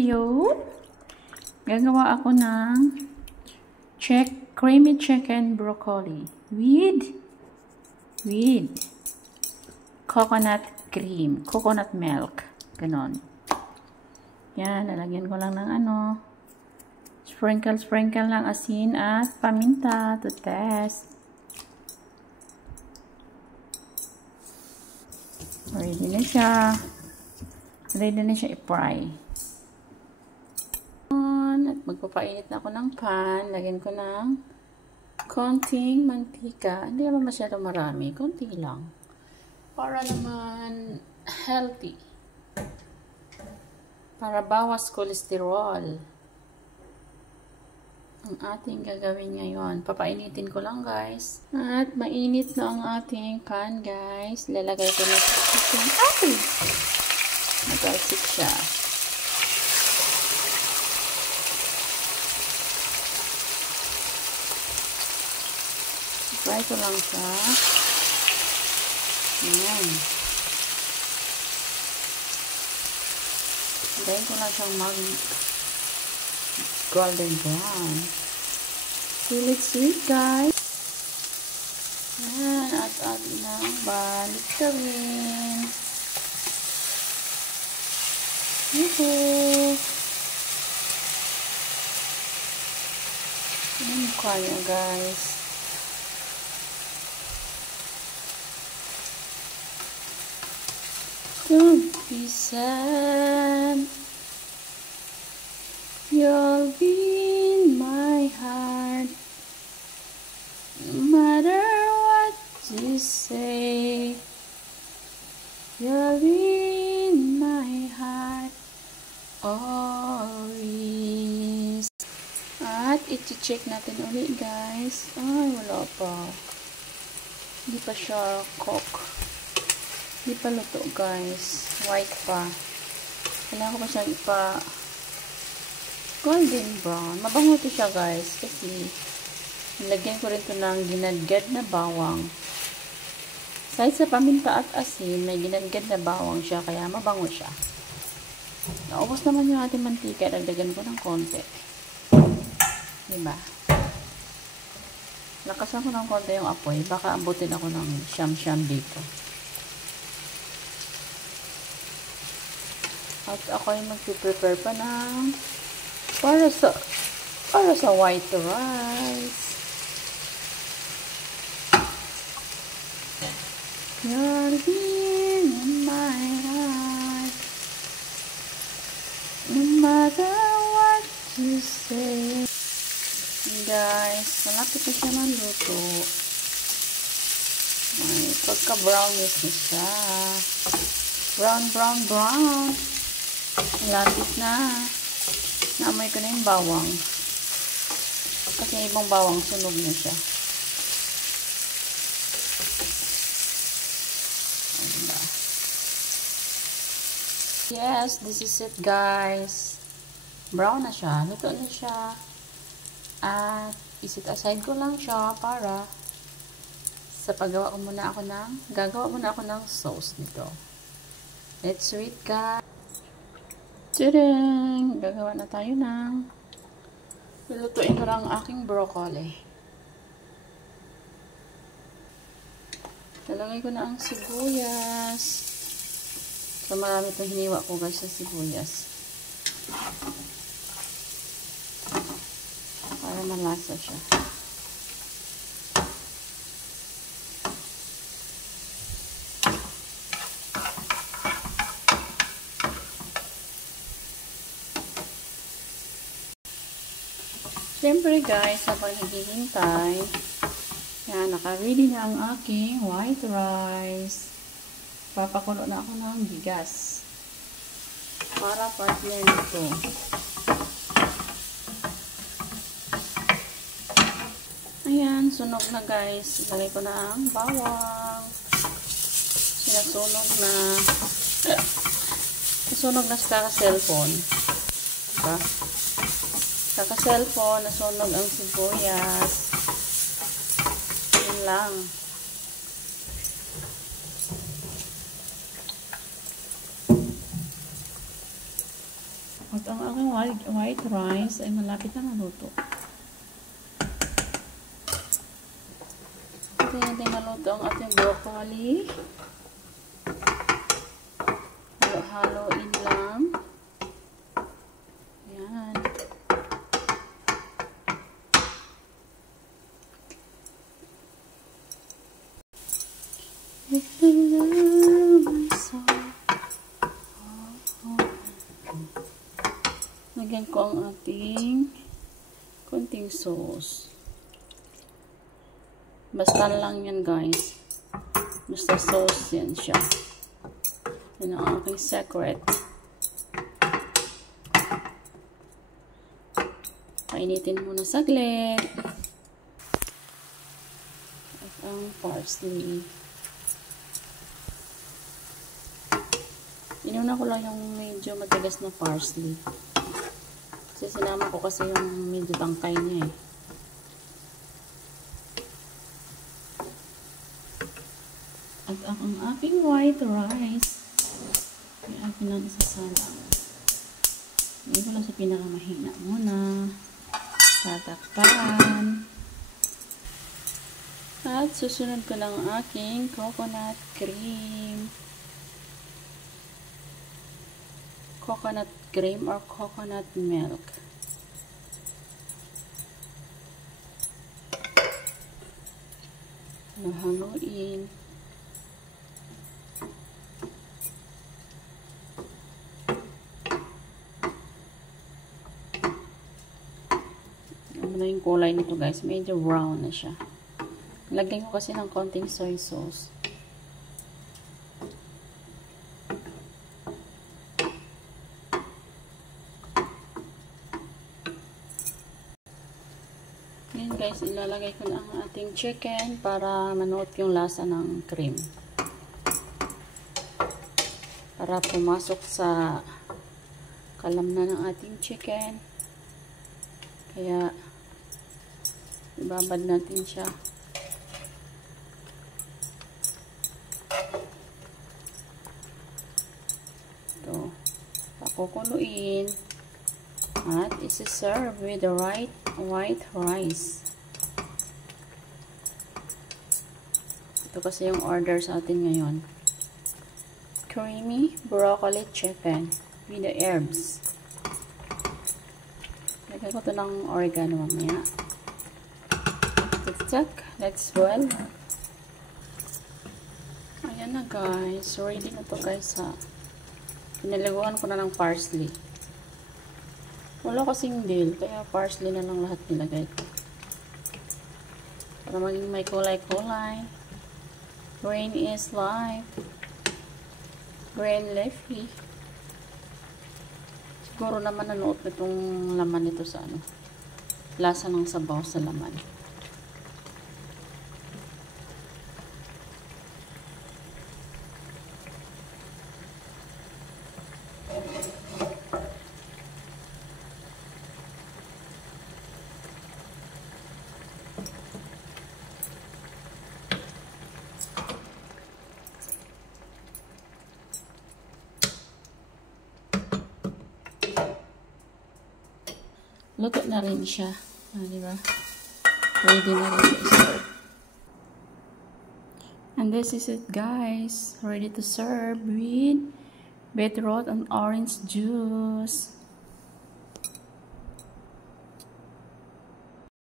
video. Gagawa ako ng creamy chicken broccoli with coconut cream, coconut milk. Ganon. Yan, lalagyan ko lang ng sprinkle lang asin at paminta to test. Ready na siya. Ready na siya i-fry. At magpapainit na ako ng pan. Lagyan ko ng konting mantika. Hindi naman masyado marami. Konti lang. Para naman healthy. Para bawas kolesterol. Ang ating gagawin ngayon. Papainitin ko lang, guys. At mainit na ang ating pan, guys. Lalagay ko na sa chicken. Ay! Natalsik siya. Fry ko lang siya. Ayan. Hintayin ko lang siyang golden brown. Feel it sweet, guys. Ayan. At ng balik kawin. Yuhu! Ano yung mukha niya, guys? Don't be sad. You'll be in my heart. No matter what you say. You'll be in my heart. Always. At i-check natin ulit, guys. Ay, wala pa. Hindi pa siya cook. Hindi pa luto, guys. White pa. Kailangan ko pa siyang golden brown. Mabango ito siya, guys. Kasi nilagyan ko rin ito ng ginadgad na bawang. Kahit sa paminta at asin, may ginadgad na bawang siya. Kaya mabango siya. Naubos naman yung ating mantika. Dagdagan ko ng konti. Diba? Lakasan ko ng konti yung apoy. Baka ambutin ako ng siyam-siyam dito. At ako ay mag-prepare pa ng para sa white rice. You're here in my heart. No matter what you say. Guys, malapit na siya maluto. May pagka-brownish na siya. Brown. Lapit na. Naamoy ko na yung bawang. Kasi yung ibang bawang sunog na siya. Yes, this is it, guys. Brown na siya. Luto na siya. At isit aside ko lang siya para sa gagawa muna ako ng sauce nito. Let's sweet, guys. Tadang! Gagawa na tayo ng lulutuin ko lang aking broccoli. Lalagay ko na ang sibuyas. So, marami itong hiniwa ko, guys, sa sibuyas. Para malasa siya. Siyempre, guys, habang naghihintay, yan, naka-ready na ang aking white rice. Papakulo na ako ng bigas para partner nito. Ayan, sunog na, guys. Ilagay ko na ang bawang. Nasunog na sa kaka-cellphone. Diba? Kaka-cellphone, nasunog ang sibuyas. Yun lang. At ang aking white rice ay malapit na maluto. Ito natin maluto ang ating broccoli. Halo-haloin lang. Yan. With the love I saw. Lagyan ko ang ating konting sauce. Basta lang yan, guys. Basta sauce yan siya. Yan ang aking secret. Painitin muna saglit. At ang parsley. Inuna ko lang yung medyo matigas na parsley. Kasi sinama ko kasi yung medyo tangkay niya eh. At ang aking white rice ay akin lang isasalang. Hindi ko lang sa pinakamahina muna. Tatakpan. At susunod ko lang ang aking coconut cream. Coconut cream or coconut milk. Haluin. Ano na yung kulay nito, guys? Medyo brown na siya. Lagyan ko kasi ng konting soy sauce. Ngayon guys, ilalagay ko na ang ating chicken para manuot yung lasa ng cream. Para pumasok sa kalamnan ng ating chicken. Kaya, ibabad natin siya. Ito. Pakukuluin. At isi-serve with the white rice. Ito kasi yung order sa atin ngayon. Creamy broccoli chicken with the herbs. Lagyan ko ito ng oregano mamaya. Tiktak. Let's boil. Ayan na guys. Ready na to guys ha. Pinalaguan ko na ng parsley. Wala kasing dill, kaya parsley na lang lahat nilagay ko. Para maging may kulay-kulay. Green is life. Green leafy. Siguro naman nanuot itong laman nito sa ano. Lasa ng sabaw sa laman. Luto na rin siya. Diba? Ready na rin siya i-serve. And this is it guys. Ready to serve with beetroot and orange juice.